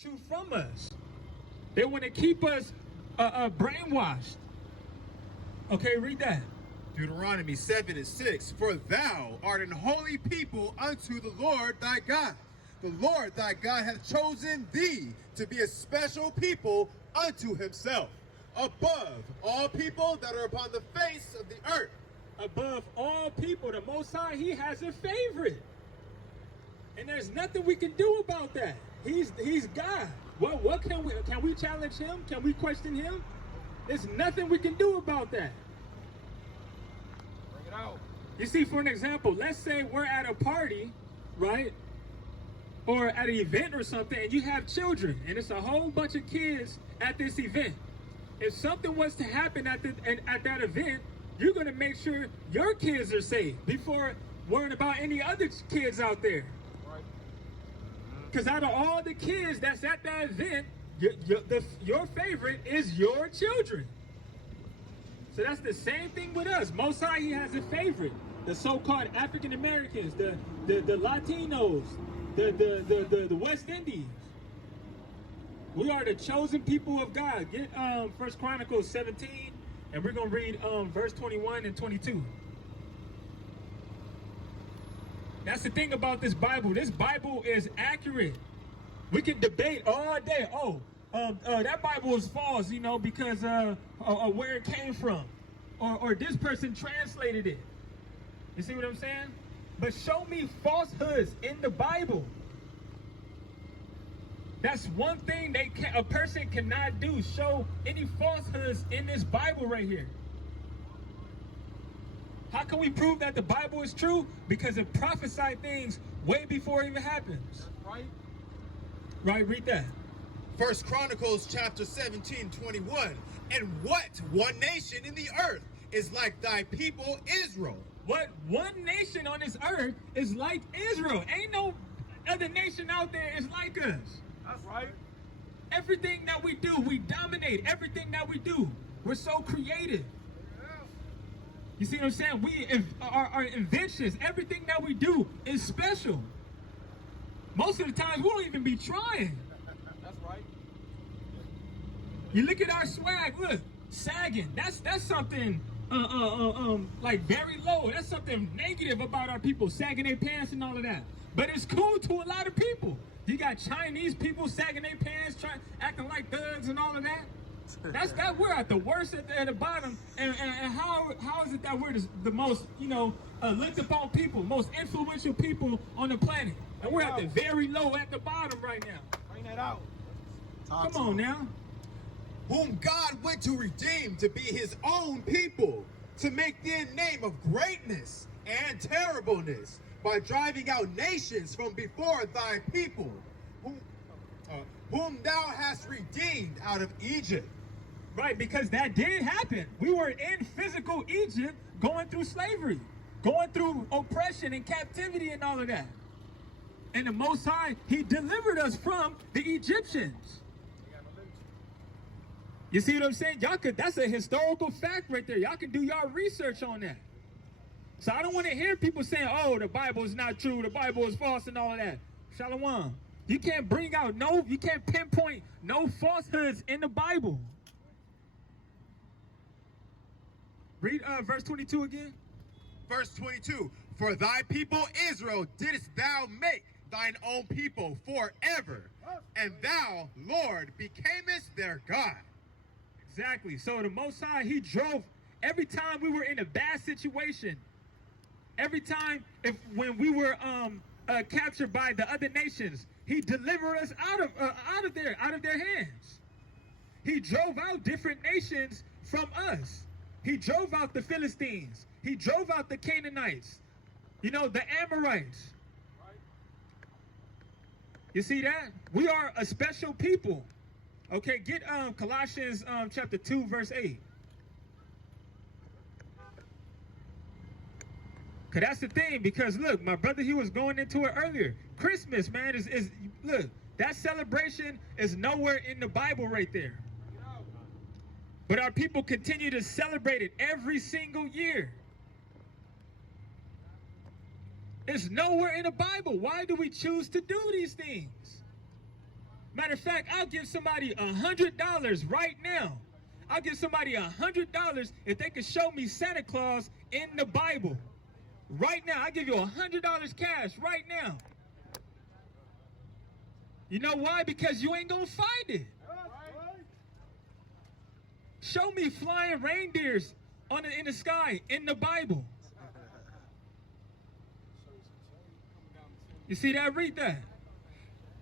truth from us. They want to keep us brainwashed. Okay, read that. Deuteronomy 7:6. For thou art an holy people unto the Lord thy God. The Lord thy God hath chosen thee to be a special people unto himself, above all people that are upon the face of the earth. Above all people, the Most High, he has a favorite. And there's nothing we can do about that. He's God. What can we challenge him? Can we question him? There's nothing we can do about that. Bring it out. You see, for an example, let's say we're at a party, right? Or at an event or something, and you have children, and it's a whole bunch of kids at this event. If something was to happen at that event, you're going to make sure your kids are safe before worrying about any other kids out there. Right. Because out of all the kids that's at that event, your favorite is your children. So that's the same thing with us. Most High, he has a favorite. The so-called African Americans, the Latinos, the West Indies. We are the chosen people of God. Get 1 Chronicles 17, and we're going to read verse 21 and 22. That's the thing about this Bible. This Bible is accurate. We can debate all day. That Bible is false, because where it came from. Or this person translated it. You see what I'm saying? But show me falsehoods in the Bible. That's one thing a person cannot do. Show any falsehoods in this Bible right here. How can we prove that the Bible is true? Because it prophesied things way before it even happens. Right. Right, read that. 1 Chronicles chapter 17:21. And what one nation in the earth is like thy people Israel? What one nation on this earth is like Israel? Ain't no other nation out there is like us. That's right. Everything that we do, we dominate. Everything that we do, we're so creative. You see what I'm saying? We are inventions. Everything that we do is special. Most of the times, we don't even be trying. That's right. You look at our swag. Look, sagging. That's something like very low. That's something negative about our people, sagging their pants and all of that. But it's cool to a lot of people. You got Chinese people sagging their pants, acting like thugs and all of that. We're at the worst at the bottom. And how is it that we're the most, looked upon people, most influential people on the planet? And we're at the very low at the bottom right now. Bring that out. Come on now. Whom God went to redeem to be his own people, to make their name of greatness and terribleness, by driving out nations from before thy people, whom thou hast redeemed out of Egypt. Right, because that did happen. We were in physical Egypt going through slavery, going through oppression and captivity and all of that. And the Most High, he delivered us from the Egyptians. You see what I'm saying? That's a historical fact right there. Y'all can do y'all research on that. So I don't want to hear people saying, oh, the Bible is not true, the Bible is false and all of that. Shalom. You can't you can't pinpoint no falsehoods in the Bible. Read verse 22 again. Verse 22. For thy people Israel didst thou make thine own people forever, and thou, Lord, becamest their God. Exactly. So the Most High, he drove every time we were in a bad situation. Every time when we were captured by the other nations, he delivered us out of their hands. He drove out different nations from us. He drove out the Philistines. He drove out the Canaanites. The Amorites. You see that? We are a special people. Okay, get Colossians chapter 2, verse 8. Cause that's the thing, because look, my brother, he was going into it earlier. Christmas, man, is look, that celebration is nowhere in the Bible right there. But our people continue to celebrate it every single year. It's nowhere in the Bible. Why do we choose to do these things? Matter of fact, I'll give somebody $100 right now. I'll give somebody $100 if they could show me Santa Claus in the Bible. Right now, I'll give you $100 cash right now. You know why? Because you ain't gonna find it. Show me flying reindeers in the sky in the Bible. You see that? Read that.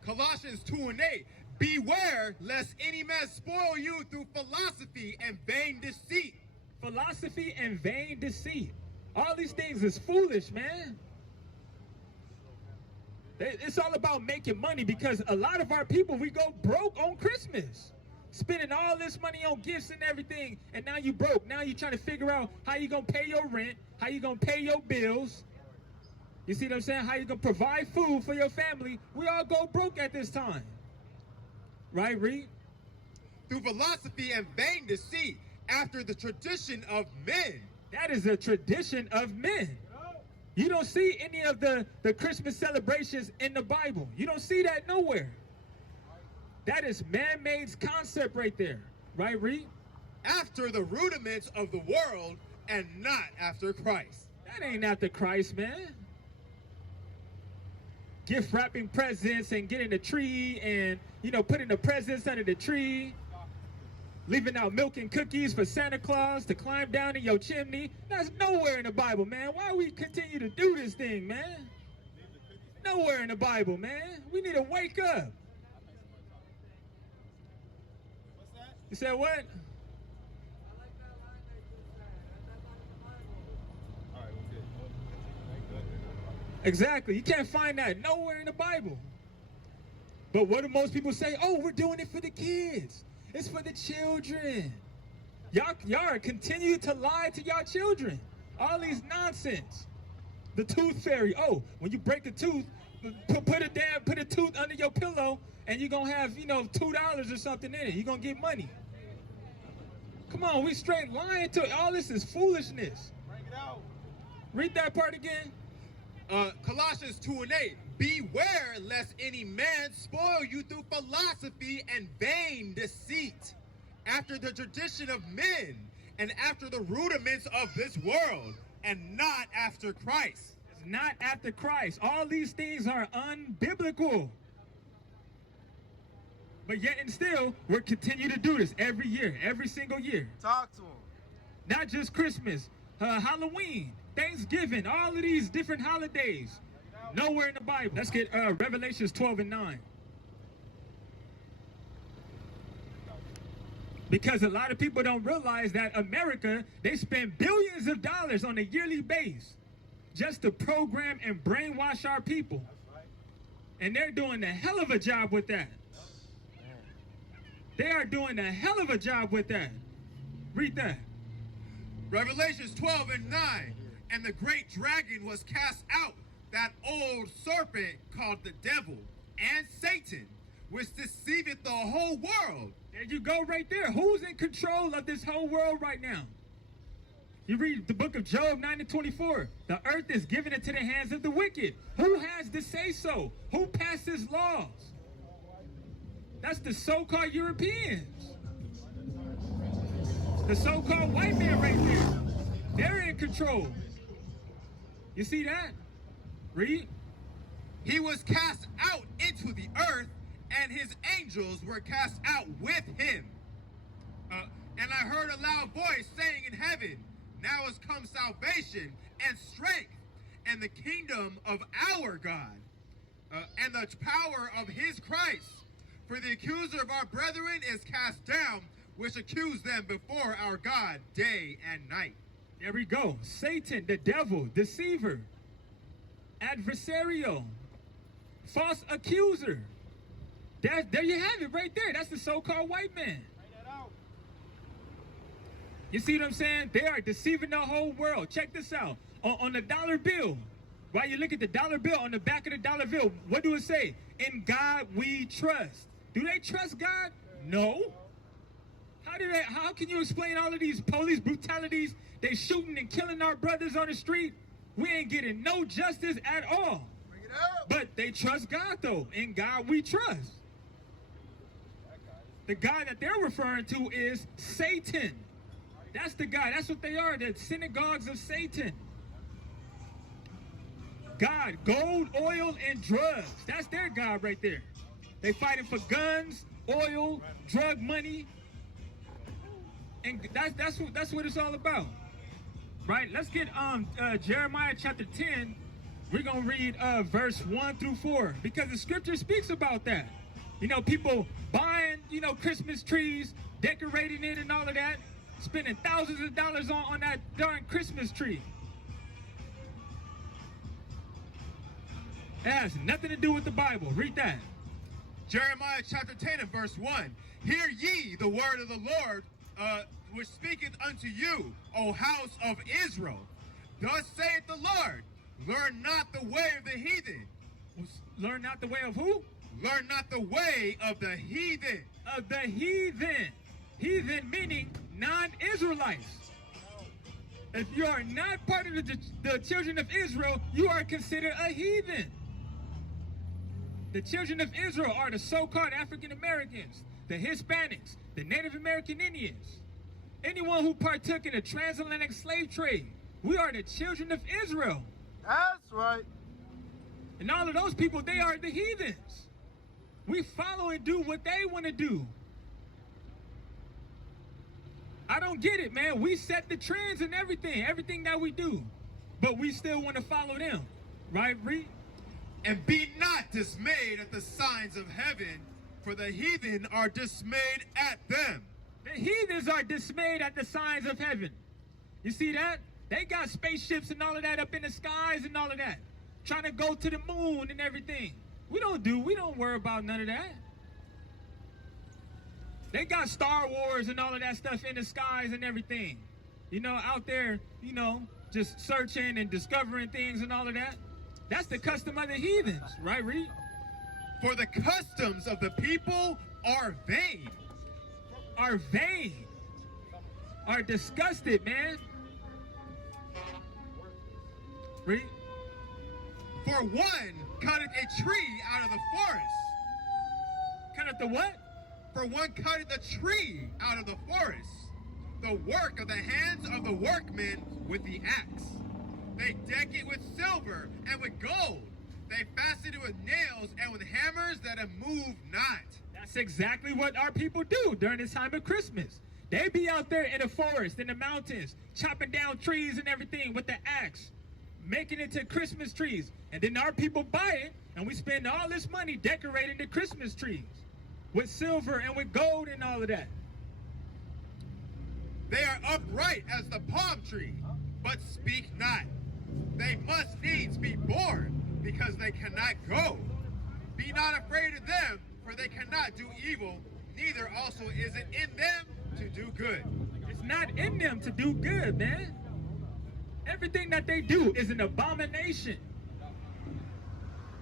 Colossians 2:8. Beware lest any man spoil you through philosophy and vain deceit. Philosophy and vain deceit. All these things is foolish, man. It's all about making money, because a lot of our people, we go broke on Christmas. Spending all this money on gifts and everything, and now you broke. Now you're trying to figure out how you gonna pay your rent, how you gonna pay your bills. You see what I'm saying? How you gonna provide food for your family. We all go broke at this time. Right, Reed? Through philosophy and vain deceit, after the tradition of men. That is a tradition of men. You don't see any of the Christmas celebrations in the Bible. You don't see that nowhere. That is man-made concept right there. Right, Reed? After the rudiments of the world and not after Christ. That ain't after Christ, man. Gift wrapping presents and getting the tree and, putting the presents under the tree. Leaving out milk and cookies for Santa Claus to climb down in your chimney. That's nowhere in the Bible, man. Why we continue to do this thing, man? Nowhere in the Bible, man. We need to wake up. What's that? You said what? Exactly. You can't find that nowhere in the Bible. But what do most people say? Oh, we're doing it for the kids. It's for the children. Y'all continue to lie to y'all children. All these nonsense. The tooth fairy. Oh, when you break a tooth, put a tooth under your pillow, and you're gonna have, $2 or something in it. You're gonna get money. Come on, we straight lying to all this is foolishness. Bring it out. Read that part again. Colossians 2:8. Beware lest any man spoil you through philosophy and vain deceit, after the tradition of men and after the rudiments of this world, and not after Christ. It's not after Christ. All these things are unbiblical. But yet and still, we're continue to do this every year, every single year. Talk to him. Not just Christmas, Halloween, Thanksgiving, all of these different holidays. Nowhere in the Bible. Let's get Revelations 12:9. Because a lot of people don't realize that America, they spend billions of dollars on a yearly base just to program and brainwash our people. And they're doing a hell of a job with that. They are doing a hell of a job with that. Read that. Revelations 12:9. And the great dragon was cast out, that old serpent called the devil and Satan, which deceiveth the whole world. There you go right there. Who's in control of this whole world right now? You read the book of Job 9:24. The earth is given into the hands of the wicked. Who has the say so? Who passes laws? That's the so-called Europeans. The so-called white man right there. They're in control. You see that? Read. He was cast out into the earth, and his angels were cast out with him. And I heard a loud voice saying in heaven, now has come salvation and strength and the kingdom of our God and the power of his Christ. For the accuser of our brethren is cast down, which accused them before our God day and night. There we go. Satan, the devil, deceiver, adversarial, false accuser. There you have it right there. That's the so-called white man. You see what I'm saying? They are deceiving the whole world. Check this out. On the dollar bill, while you look at the dollar bill, on the back of the dollar bill, what do it say? In God we trust. Do they trust God? No. How can you explain all of these police brutalities? They shooting and killing our brothers on the street. We ain't getting no justice at all. Bring it up. But they trust God though. In God we trust. The guy that they're referring to is Satan. That's the guy. That's what they are. The synagogues of Satan. God, gold, oil, and drugs. That's their God right there. They fighting for guns, oil, drug money. And that's what it's all about. Right? Let's get Jeremiah chapter 10. We're going to read verse 1 through 4 because the scripture speaks about that. You know, people buying, you know, Christmas trees, decorating it and all of that, spending thousands of dollars on that darn Christmas tree. It has nothing to do with the Bible. Read that. Jeremiah chapter 10 and verse 1. Hear ye the word of the Lord, which speaketh unto you, O house of Israel. Thus saith the Lord, learn not the way of the heathen. Learn not the way of who? Learn not the way of the heathen. Of the heathen. Heathen meaning non-Israelites. If you are not part of the children of Israel, you are considered a heathen. The children of Israel are the so-called African Americans, the Hispanics, the Native American Indians, anyone who partook in the transatlantic slave trade. We are the children of Israel. That's right. And all of those people, they are the heathens. We follow and do what they want to do. I don't get it, man. We set the trends and everything that we do, but we still want to follow them. Right, Reed? And be not dismayed at the signs of heaven, for the heathen are dismayed at them. The heathens are dismayed at the signs of heaven. You see that? They got spaceships and all of that up in the skies and all of that, trying to go to the moon and everything. We don't worry about none of that. They got Star Wars and all of that stuff in the skies and everything. You know, out there, you know, just searching and discovering things and all of that. That's the custom of the heathens, right, Reed? For the customs of the people are vain. Are vain. Are disgusted, man. Read. For one cutteth a tree out of the forest. Cutteth the what? For one cutteth a tree out of the forest. The work of the hands of the workmen with the axe. They deck it with silver and with gold. They fasten it with nails and with hammers that move not. That's exactly what our people do during this time of Christmas. They be out there in the forest, in the mountains, chopping down trees and everything with the axe, making it to Christmas trees. And then our people buy it, and we spend all this money decorating the Christmas trees with silver and with gold and all of that. They are upright as the palm tree, but speak not. They must needs be born, because they cannot go. Be not afraid of them, for they cannot do evil, neither also is it in them to do good. It's not in them to do good, man. Everything that they do is an abomination.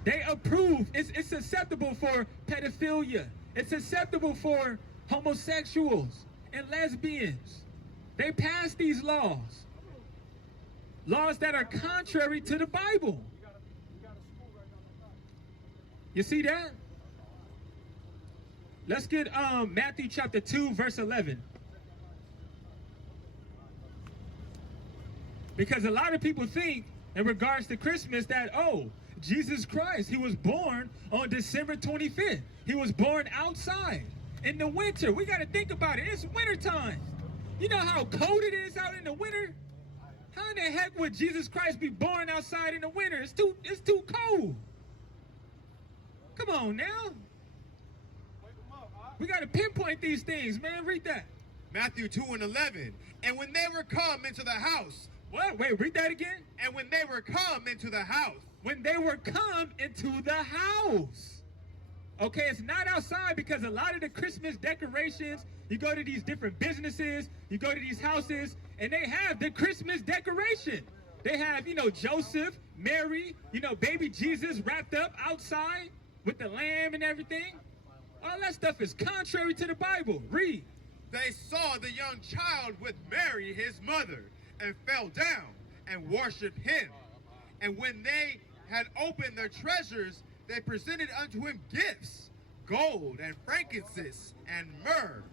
They approve. It's acceptable for pedophilia. It's acceptable for homosexuals and lesbians. They pass these laws. Laws that are contrary to the Bible. You see that? Let's get Matthew chapter 2, verse 11. Because a lot of people think in regards to Christmas that, oh, Jesus Christ, he was born on December 25th. He was born outside in the winter. We got to think about it. It's winter time. You know how cold it is out in the winter? How in the heck would Jesus Christ be born outside in the winter? It's too cold. Come on now. We got to pinpoint these things, man. Read that. Matthew 2 and 11. And when they were come into the house. What? Wait, read that again. And when they were come into the house. When they were come into the house. Okay, it's not outside, because a lot of the Christmas decorations, you go to these different businesses, you go to these houses, and they have the Christmas decoration. They have, you know, Joseph, Mary, you know, baby Jesus wrapped up outside with the lamb and everything. All that stuff is contrary to the Bible. Read. They saw the young child with Mary, his mother, and fell down and worshipped him. And when they had opened their treasures, they presented unto him gifts, gold and frankincense and myrrh.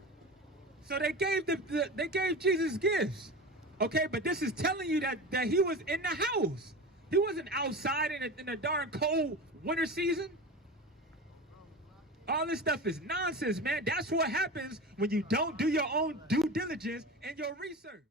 So they gave Jesus gifts. Okay, but this is telling you that he was in the house. He wasn't outside in a darn cold winter season. All this stuff is nonsense, man. That's what happens when you don't do your own due diligence and your research.